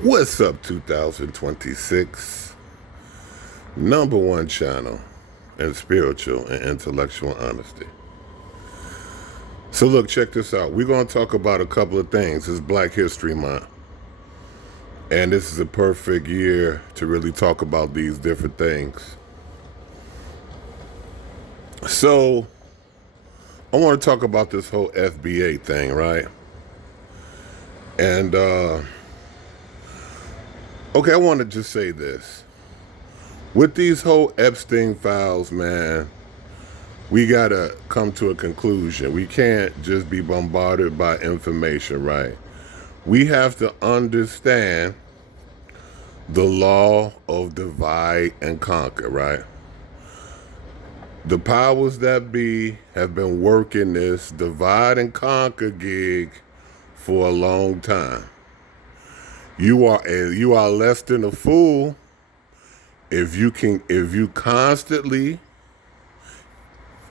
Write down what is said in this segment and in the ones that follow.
What's up, 2026? Number one channel in spiritual and intellectual honesty. So look, check this out. We're going to talk about a couple of things. It's Black History Month. And this is a perfect year to really talk about these different things. So I want to talk about this whole FBA thing, right? And, okay, I want to just say this. With these whole Epstein files, man, we got to come to a conclusion. We can't just be bombarded by information, right? We have to understand the law of divide and conquer, right? The powers that be have been working this divide and conquer gig for a long time. You are less than a fool if you constantly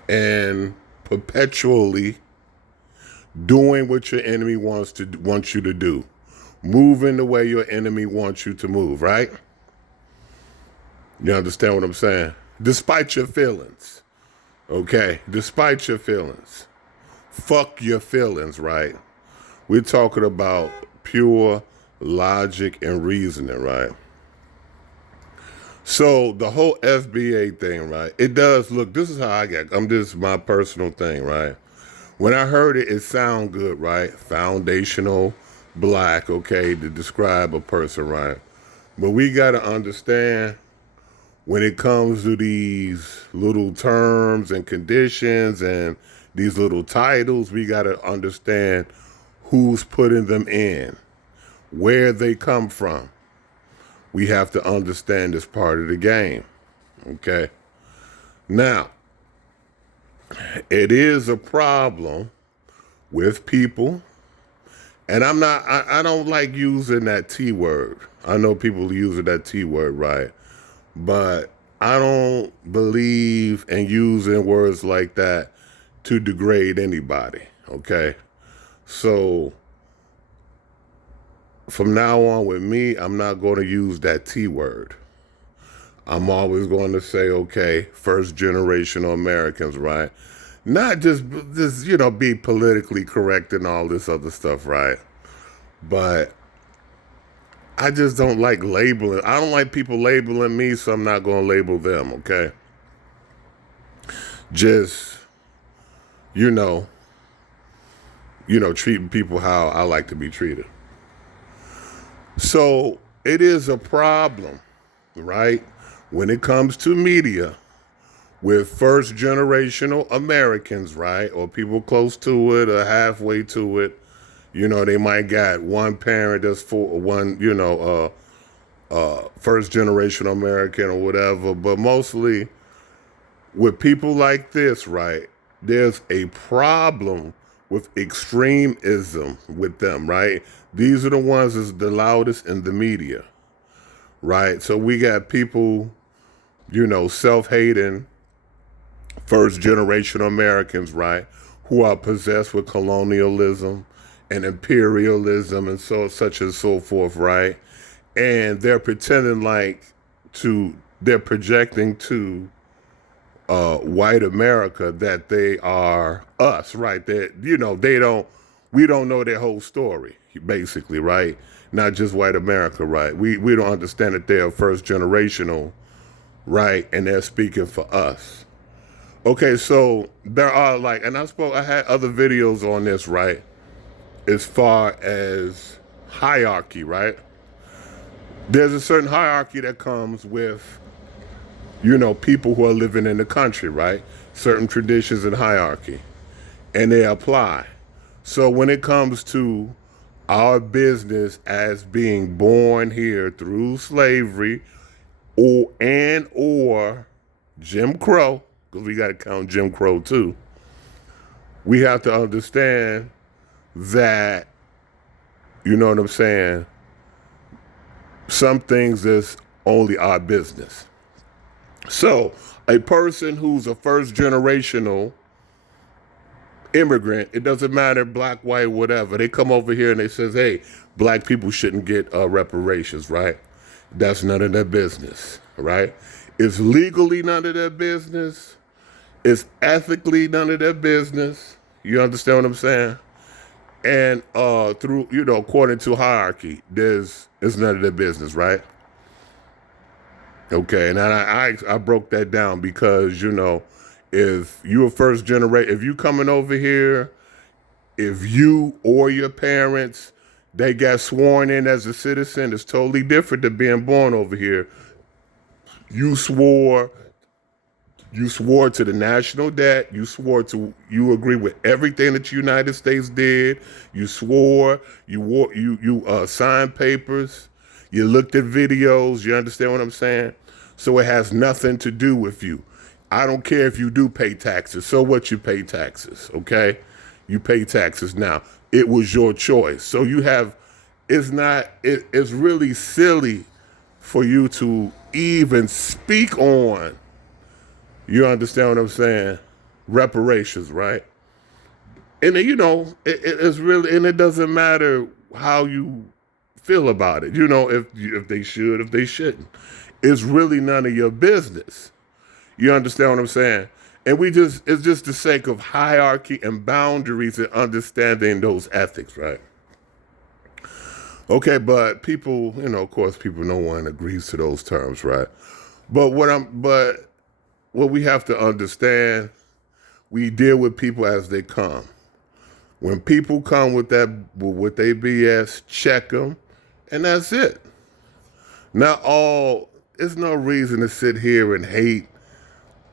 and perpetually doing what your enemy wants you to do, moving the way your enemy wants you to move, right? You understand what I'm saying? Despite your feelings, okay? Despite your feelings, fuck your feelings, right? We're talking about pure logic and reasoning, right? So the whole FBA thing, right? It does look. This is how I get. This is my personal thing, right? When I heard it, it sound good, right? Foundational black, okay, to describe a person, right? But we got to understand when it comes to these little terms and conditions and these little titles, we got to understand who's putting them in, where they come from. We have to understand this part of the game, okay? Now, it is a problem with people, and I don't like using that T word. I know people using that T word, right? But I don't believe in using words like that to degrade anybody, okay? So from now on with me, I'm not going to use that T word. I'm always going to say, okay, first generational Americans, right? Not just be politically correct and all this other stuff, right? But I just don't like labeling. I don't like people labeling me, so I'm not going to label them, okay? Just, you know, treating people how I like to be treated. So it is a problem, right? When it comes to media with first generational Americans, right? Or people close to it or halfway to it. They might got one parent that's first generation American or whatever. But mostly with people like this, right? There's a problem with extremism with them, right? These are the ones that's the loudest in the media, right? So we got people, self-hating first generation Americans, right, who are possessed with colonialism and imperialism and such and so forth, right? And they're pretending they're projecting to white America that they are us, right? That we don't know their whole story, basically, right? Not just white America, right? We don't understand that they're first generational, right? And they're speaking for us. Okay, so there are I had other videos on this, right? As far as hierarchy, right? There's a certain hierarchy that comes with, people who are living in the country, right? Certain traditions and hierarchy, and they apply. So when it comes to our business as being born here through slavery or Jim Crow, because we got to count Jim Crow too, we have to understand that, you know what I'm saying, some things is only our business. So a person who's a first generational immigrant, it doesn't matter, black, white, whatever. They come over here and they says, hey, black people shouldn't get reparations, right? That's none of their business, right? It's legally none of their business. It's ethically none of their business. You understand what I'm saying? And through, according to hierarchy, it's none of their business, right? Okay, and I broke that down because, if you a first generation, if you coming over here, if you or your parents, they got sworn in as a citizen, it's totally different than being born over here. You swore to the national debt. You agree with everything that the United States did. You swore. You signed papers. You looked at videos. You understand what I'm saying? So it has nothing to do with you. I don't care if you do pay taxes. So what? You pay taxes, okay? You pay taxes now. It was your choice. So it's really silly for you to even speak on, you understand what I'm saying, reparations, right? And it's really, and it doesn't matter how you feel about it, if they should, if they shouldn't. It's really none of your business. You understand what I'm saying? And it's just the sake of hierarchy and boundaries and understanding those ethics, right? Okay, but people, of course, no one agrees to those terms, right? But what we have to understand, we deal with people as they come. When people come with their BS, check them, and that's it. There's no reason to sit here and hate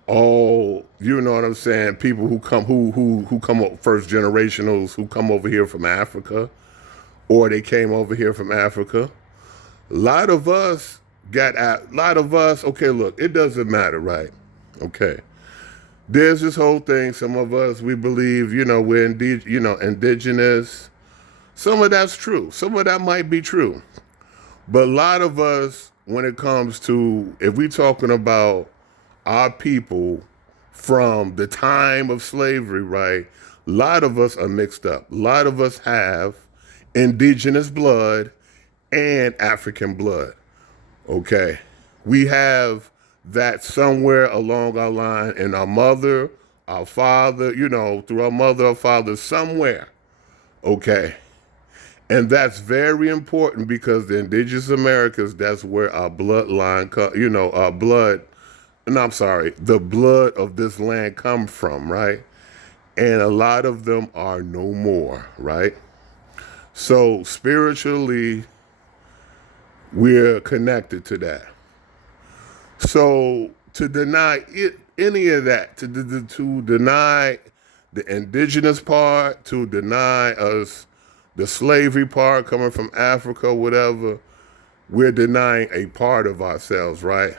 all, you know what I'm saying, people who come up, first generationals who come over here from Africa, or they came over here from Africa. A lot of us, okay, look, it doesn't matter, right? Okay. There's this whole thing, some of us, we believe, we're indigenous. Some of that's true. Some of that might be true. But a lot of us, when it comes to, if we're talking about our people from the time of slavery, right? A lot of us are mixed up. A lot of us have indigenous blood and African blood, okay? We have that somewhere along our line, and our mother, our father, through our mother or father, somewhere, okay? And that's very important because the indigenous Americans, that's where our bloodline, the blood of this land come from, right? And a lot of them are no more, right? So spiritually, we're connected to that. So to deny any of that, to deny the indigenous part, to deny us the slavery part coming from Africa, whatever, we're denying a part of ourselves, right?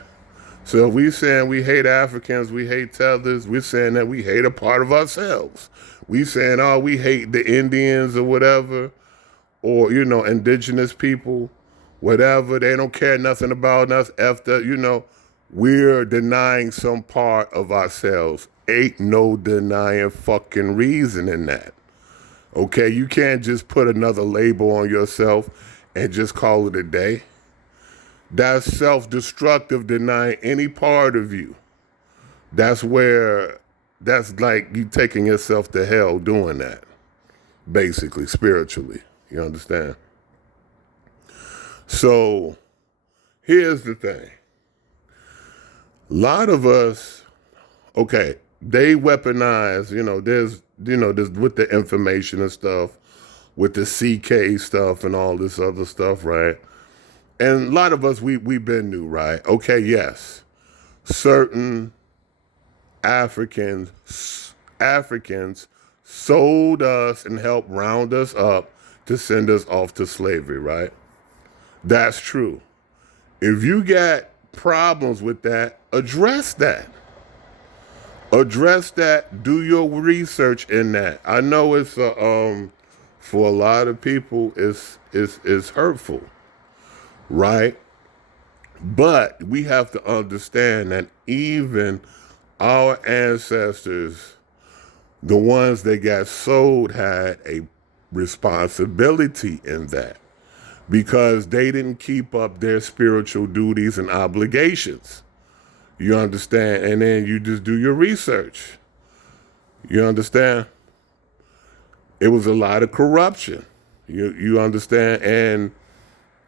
So if we're saying we hate Africans, we hate tethers, we're saying that we hate a part of ourselves. We saying, oh, we hate the Indians or whatever, or, indigenous people, whatever. They don't care nothing about us after, we're denying some part of ourselves. Ain't no denying fucking reason in that. Okay, you can't just put another label on yourself and just call it a day. That's self-destructive, denying any part of you. That's like you taking yourself to hell doing that, basically, spiritually. You understand? So, here's the thing. A lot of us, okay, they weaponize, there's with the information and stuff, with the CK stuff and all this other stuff, right? And a lot of us, we've been new, right? Okay, yes. Certain Africans sold us and helped round us up to send us off to slavery, right? That's true. If you got problems with that, address that. Address that. Do your research in that. I know it's for a lot of people, it's hurtful, right? But we have to understand that even our ancestors The ones that got sold had a responsibility in that because they didn't keep up their spiritual duties and obligations. You understand? And then you just do your research. You understand? It was a lot of corruption. You understand? And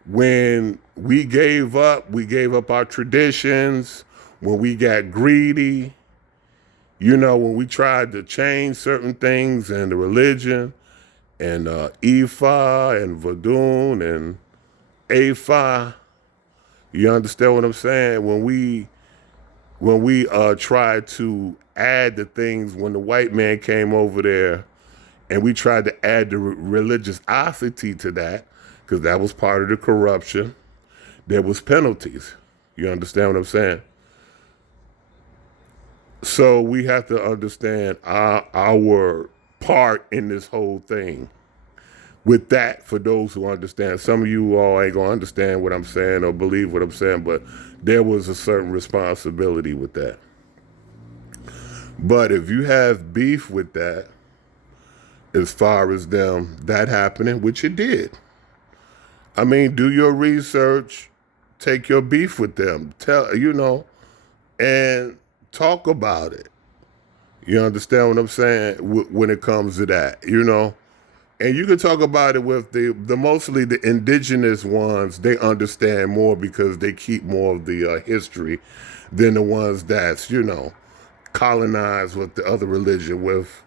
when we gave up our traditions, when we got greedy, when we tried to change certain things in the religion and Ifa and Vadun and Afa, you understand what I'm saying? When we tried to add the things when the white man came over there and we tried to add the religiosity to that, because that was part of the corruption, there was penalties. You understand what I'm saying? So we have to understand our part in this whole thing. With that, for those who understand, some of you all ain't gonna understand what I'm saying or believe what I'm saying, but there was a certain responsibility with that. But if you have beef with that, as far as them that happening, which it did, I mean, do your research, take your beef with them, and talk about it. You understand what I'm saying? When it comes to that, and you can talk about it with the mostly the indigenous ones. They understand more because they keep more of the history than the ones that's colonized with the other religion, with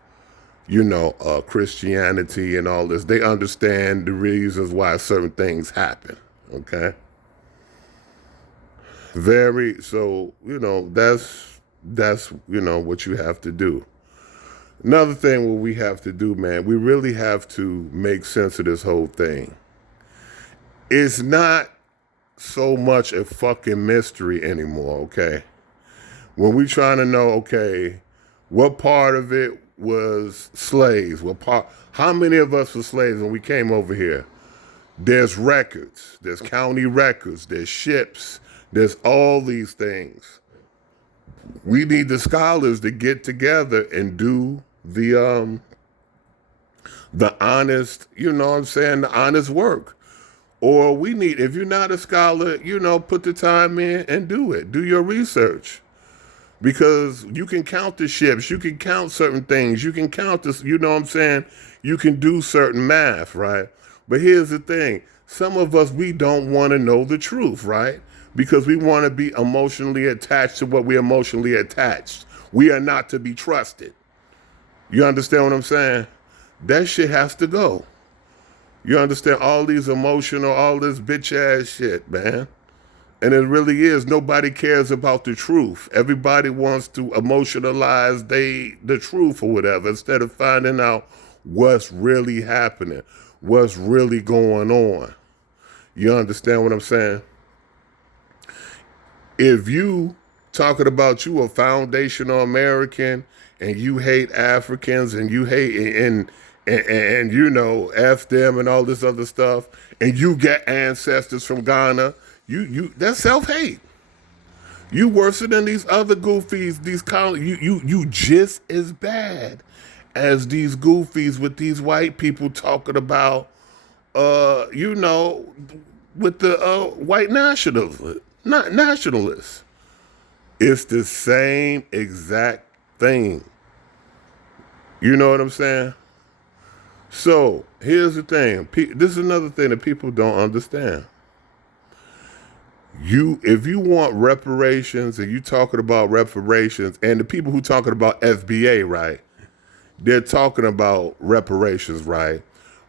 Christianity and all this. They understand the reasons why certain things happen. Okay. So that's what you have to do. Another thing what we have to do, man, we really have to make sense of this whole thing. It's not so much a fucking mystery anymore, okay? When we trying to know, okay, what part of it was slaves? How many of us were slaves when we came over here? There's records, there's county records, there's ships, there's all these things. We need the scholars to get together and do the honest, the honest work. Or we need, if you're not a scholar, put the time in and do it. Do your research. Because you can count the ships, you can count certain things, you can count this, you can do certain math, right? But here's the thing. Some of us, we don't want to know the truth, right? Because we want to be emotionally attached to what we're emotionally attached. We are not to be trusted. You understand what I'm saying? That shit has to go. You understand all these emotional, all this bitch ass shit, man. And it really is. Nobody cares about the truth. Everybody wants to emotionalize the truth or whatever instead of finding out what's really happening, what's really going on. You understand what I'm saying? If you talking about you a foundational American and you hate Africans and you hate and F them and all this other stuff, and you get ancestors from Ghana, you that's self-hate. You worse than these other goofies, you just as bad as these goofies with these white people talking about with the white nationalists. It's the same exact thing. You know what I'm saying? So here's the thing. This is another thing that people don't understand. If you want reparations and you talking about reparations, and the people who talking about FBA, right? They're talking about reparations, right?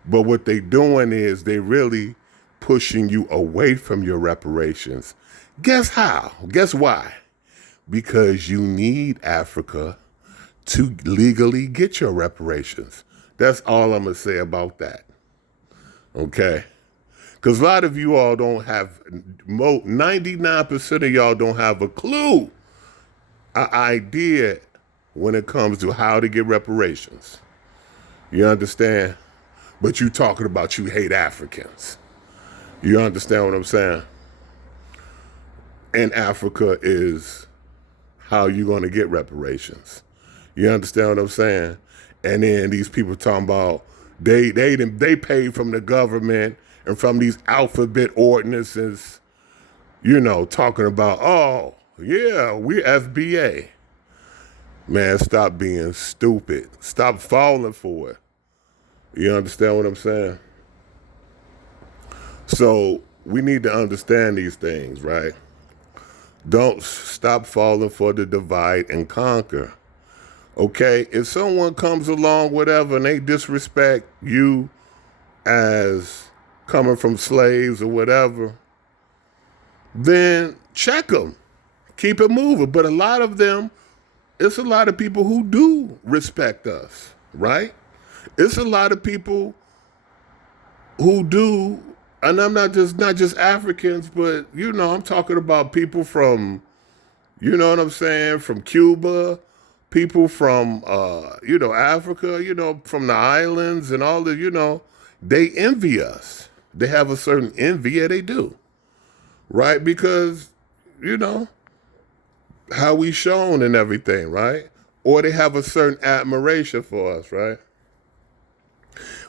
But what they doing is they really pushing you away from your reparations. Guess how? Guess why? Because you need Africa to legally get your reparations. That's all I'm going to say about that. Okay? Because a lot of you all don't have, 99% of y'all don't have a clue, an idea when it comes to how to get reparations. You understand? But you talking about you hate Africans. You understand what I'm saying? And Africa is how you going to get reparations. You understand what I'm saying? And then these people talking about they paid from the government and from these alphabet ordinances, talking about, oh, yeah, we FBA. Man, stop being stupid. Stop falling for it. You understand what I'm saying? So we need to understand these things, right? Don't stop falling for the divide and conquer. Okay? If someone comes along, whatever, and they disrespect you as coming from slaves or whatever, then check them. Keep it moving. But a lot of them, it's a lot of people who do respect us, right? It's a lot of people who do, and I'm not just Africans, but I'm talking about people from, what I'm saying, from Cuba, people from Africa, from the islands and all the, they envy us. They have a certain envy, yeah, they do. Right? Because, how we shown and everything, right? Or they have a certain admiration for us, right?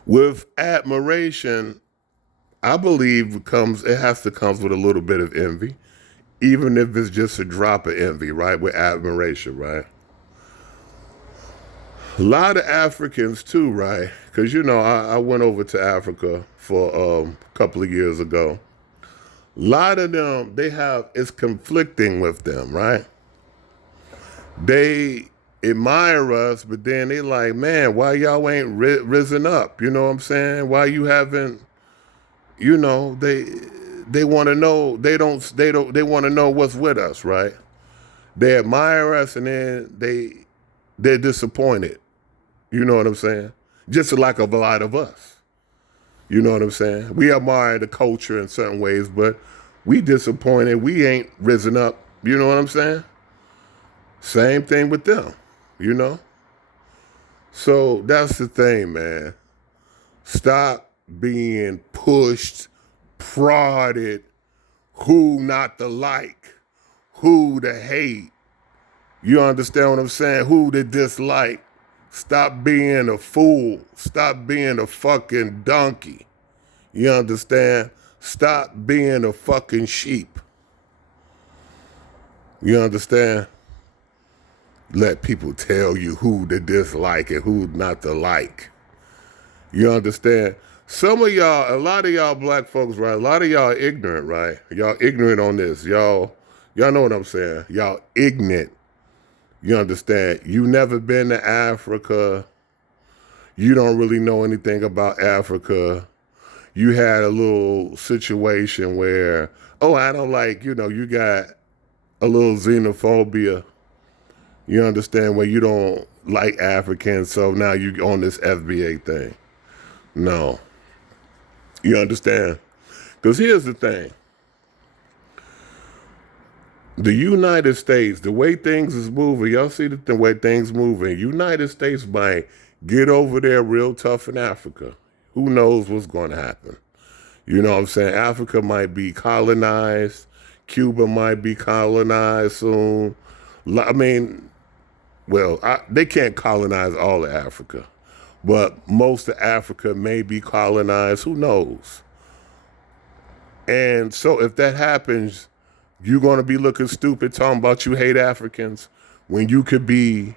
With admiration, I believe it has to come with a little bit of envy, even if it's just a drop of envy, right? With admiration, right? A lot of Africans too, right? Because, I went over to Africa for a couple of years ago. A lot of them, it's conflicting with them, right? They admire us, but then they like, man, why y'all ain't risen up? You know what I'm saying? Why you haven't, they want to know, they want to know what's with us, right? They admire us and then they're disappointed. You know what I'm saying? Just like a lot of us. You know what I'm saying? We admire the culture in certain ways, but we disappointed. We ain't risen up. You know what I'm saying? Same thing with them, So that's the thing, man. Stop being pushed, prodded, who not to like, who to hate. You understand what I'm saying? Who to dislike. Stop being a fool. Stop being a fucking donkey. You understand? Stop being a fucking sheep. You understand? Let people tell you who to dislike and who not to like. You understand? Some of y'all, a lot of y'all black folks, right? A lot of y'all ignorant, right? Y'all ignorant on this. Y'all know what I'm saying. Y'all ignorant. You understand? You never been to Africa. You don't really know anything about Africa. You had a little situation where, oh, I don't like, you got a little xenophobia. You understand, where you don't like Africans, so now you on this FBA thing. No. You understand? Because here's the thing. The United States, the way things is moving, y'all see the way things moving. United States might get over there real tough in Africa. Who knows what's going to happen? You know what I'm saying? Africa might be colonized. Cuba might be colonized soon. I mean, well, they can't colonize all of Africa, but most of Africa may be colonized. Who knows? And so if that happens, you're going to be looking stupid talking about you hate Africans when you could be,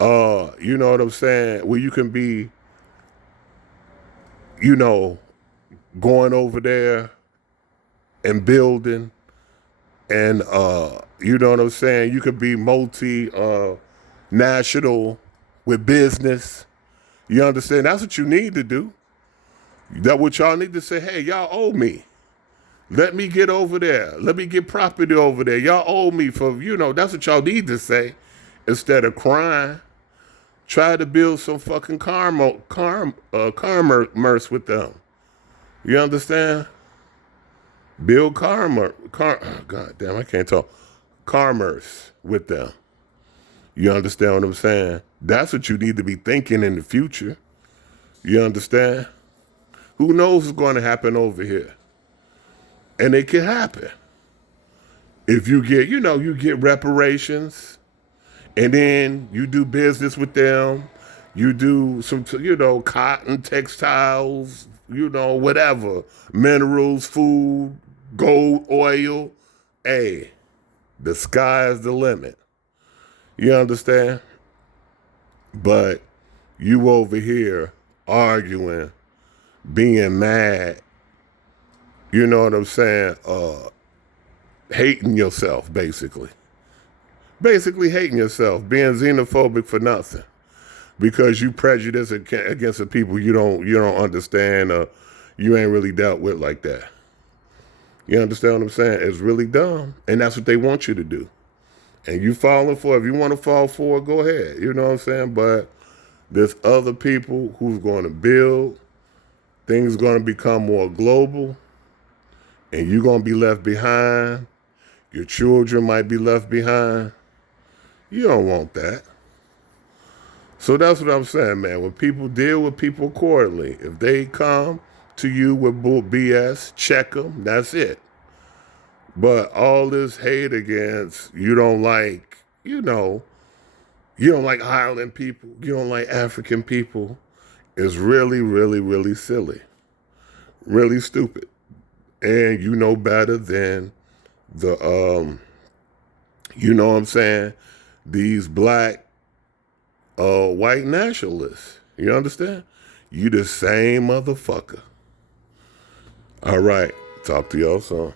you know what I'm saying? Where you can be, going over there and building and, you know what I'm saying? You could be national with business. You understand? That's what you need to do. That's what y'all need to say. Hey, y'all owe me. Let me get over there. Let me get property over there. Y'all owe me for, that's what y'all need to say. Instead of crying, try to build some fucking commerce with them. You understand? Build God damn, I can't talk. Commerce with them. You understand what I'm saying? That's what you need to be thinking in the future. You understand? Who knows what's going to happen over here? And it can happen. If you get, you get reparations, and then you do business with them, You do some, cotton, textiles, whatever, minerals, food, gold, oil. Hey, the sky's the limit. You understand? But you over here arguing, being mad, you know what I'm saying? Hating yourself, basically. Basically hating yourself, being xenophobic for nothing. Because you prejudice against the people you don't understand, or you ain't really dealt with like that. You understand what I'm saying? It's really dumb. And that's what they want you to do. And you falling for it. If you want to fall for it, go ahead. You know what I'm saying? But there's other people who's going to build. Things are going to become more global. And you're going to be left behind. Your children might be left behind. You don't want that. So that's what I'm saying, man. When people deal with people accordingly, if they come to you with bull BS, check them. That's it. But all this hate against, you don't like, you don't like Ireland people, you don't like African people, is really, really, really silly. Really stupid. And you know better than the, you know what I'm saying, these black white nationalists. You understand? You the same motherfucker. All right. Talk to y'all soon.